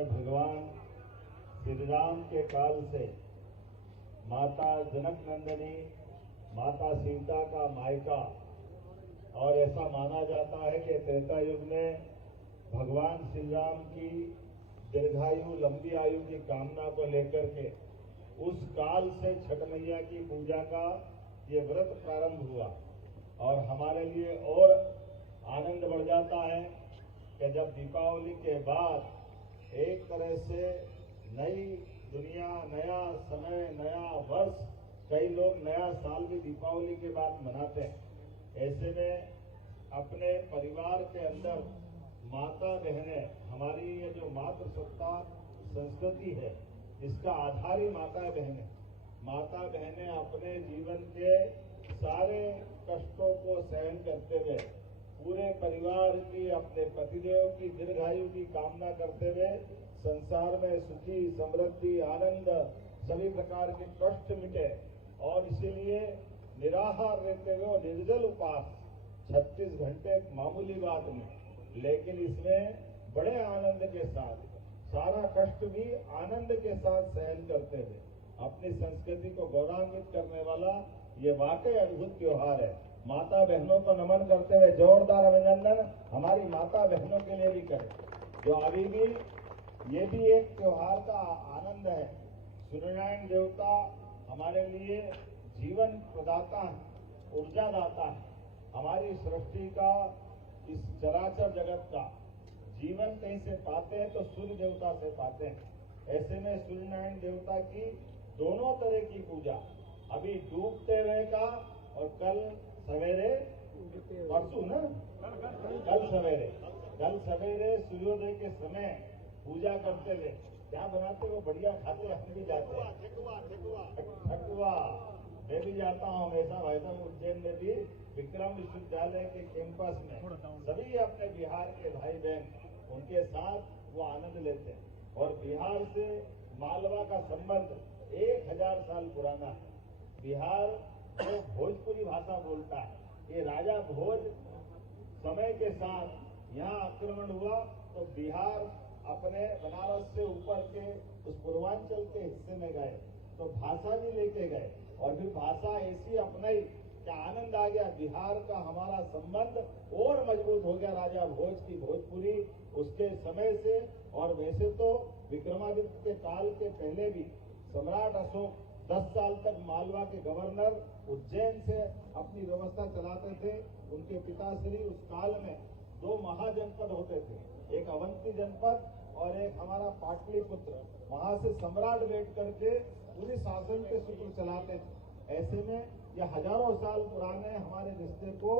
भगवान श्री राम के काल से माता जनक नंदिनी माता सीता का मायका, और ऐसा माना जाता है कि त्रेता युग में भगवान श्री राम की दीर्घायु लंबी आयु की कामना को लेकर के उस काल से छठ मैया की पूजा का ये व्रत प्रारंभ हुआ। और हमारे लिए और आनंद बढ़ जाता है कि जब दीपावली के बाद एक तरह से नई दुनिया, नया समय, नया वर्ष, कई लोग नया साल भी दीपावली के बाद मनाते हैं। ऐसे में अपने परिवार के अंदर माता बहनें, हमारी ये जो मातृसत्ता संस्कृति है, इसका आधार ही माता बहनें। माता बहनें अपने जीवन के सारे कष्टों को सहन करते हुए पूरे परिवार की, अपने पतिदेव की दीर्घायु की कामना करते हुए संसार में सुखी, समृद्धि, आनंद, सभी प्रकार के कष्ट मिटे, और इसीलिए निराहार रहते हुए निर्जल उपास 36 घंटे एक मामूली बात नहीं, लेकिन इसमें बड़े आनंद के साथ सारा कष्ट भी आनंद के साथ सहन करते हुए अपनी संस्कृति को गौरवान्वित करने वाला ये वाकई अद्भुत त्योहार है। माता बहनों को नमन करते हुए जोरदार अभिनंदन हमारी माता बहनों के लिए भी करें, जो अभी भी ये भी एक त्योहार का आनंद है। सूर्यनारायण देवता हमारे लिए जीवन प्रदाता है, ऊर्जा दाता है। हमारी सृष्टि का, इस चराचर जगत का जीवन कहीं से पाते हैं तो सूर्य देवता से पाते हैं। ऐसे में सूर्यनारायण देवता की दोनों तरह की पूजा, अभी डूबते हुए का और कल सवेरे, परसों ना, कल सवेरे सूर्योदय के समय पूजा करते हुए क्या बनाते वो बढ़िया खाते, हम भी जाते हैं। ठकुआ मैं भी जाता हूँ हमेशा। भाई साहब उज्जैन में भी विक्रम विश्वविद्यालय के कैंपस में सभी अपने बिहार के भाई बहन उनके साथ वो आनंद लेते हैं। और बिहार से मालवा का संबंध 1000 साल पुराना है। बिहार तो भोजपुरी भाषा बोलता है। ये राजा भोज समय के साथ यहाँ आक्रमण हुआ तो बिहार अपने बनारस से ऊपर के उस पूर्वांचल के हिस्से में गए तो भाषा भी लेके गए, और फिर भाषा ऐसी अपनाई कि आनंद आ गया। बिहार का हमारा संबंध और मजबूत हो गया राजा भोज की भोजपुरी उसके समय से। और वैसे तो विक्रमादित्य के काल के पहले भी सम्राट अशोक 10 साल तक मालवा के गवर्नर उज्जैन से अपनी व्यवस्था चलाते थे। उनके पिताश्री उस काल में 2 महाजनपद होते थे, एक अवंती जनपद और एक हमारा पाटलिपुत्र। वहां से सम्राट बैठ करके पूरी शासन के सूत्र चलाते थे। ऐसे में यह हजारों साल पुराने हमारे रिश्ते को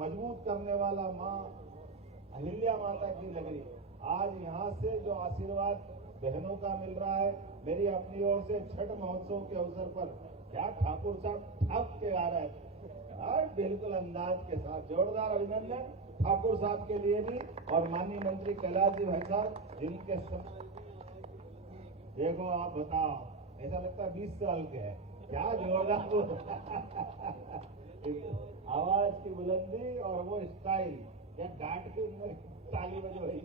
मजबूत करने वाला माँ अहिल्या माता की नगरी, आज यहाँ से जो आशीर्वाद बहनों का मिल रहा है, मेरी अपनी ओर से छठ महोत्सव के अवसर पर क्या ठाकुर साहब ठप के आ रहे हैं और बिल्कुल अंदाज के साथ जोरदार अभिनंदन ठाकुर साहब के लिए भी, और माननीय मंत्री कैलाश जी भाई साहब जिनके देखो आप बताओ, ऐसा लगता है 20 साल के हैं, क्या जोरदार आवाज की बुलंदी और वो स्टाइल, या डांट के ताली बज रही,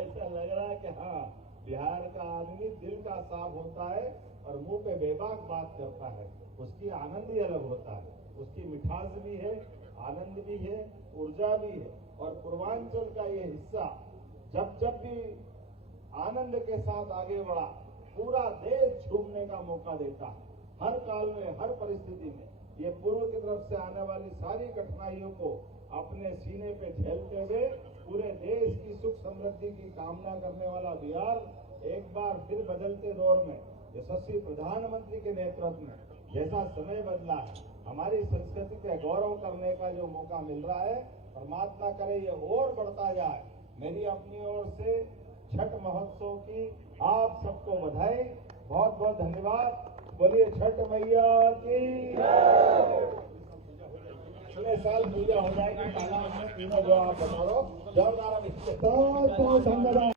ऐसा लग रहा है कि हाँ बिहार का आदमी दिल का साफ होता है और मुंह पे बेबाक बात करता है, उसकी आनंद ही अलग होता है, उसकी मिठास भी है, आनंद भी है, ऊर्जा भी है। और पूर्वांचल का ये हिस्सा जब जब भी आनंद के साथ आगे बढ़ा, पूरा देश झूमने का मौका देता है। हर काल में, हर परिस्थिति में ये पूर्व की तरफ से आने वाली सारी कठिनाइयों को अपने सीने पे झेलते हुए पूरे देश की सुख समृद्धि की कामना करने वाला बिहार एक बार फिर बदलते दौर में यशस्वी प्रधानमंत्री के नेतृत्व में जैसा समय बदला है, हमारी संस्कृति पे गौरव करने का जो मौका मिल रहा है, परमात्मा करे ये और बढ़ता जाए। मेरी अपनी ओर से छठ महोत्सव की आप सबको बधाई, बहुत बहुत धन्यवाद। बोलिए छठ मैया की। अगले साल पूजा हो जाएगी तालाब में, तीनों जो आप बता रहे हो, जोरदार धन्यवाद।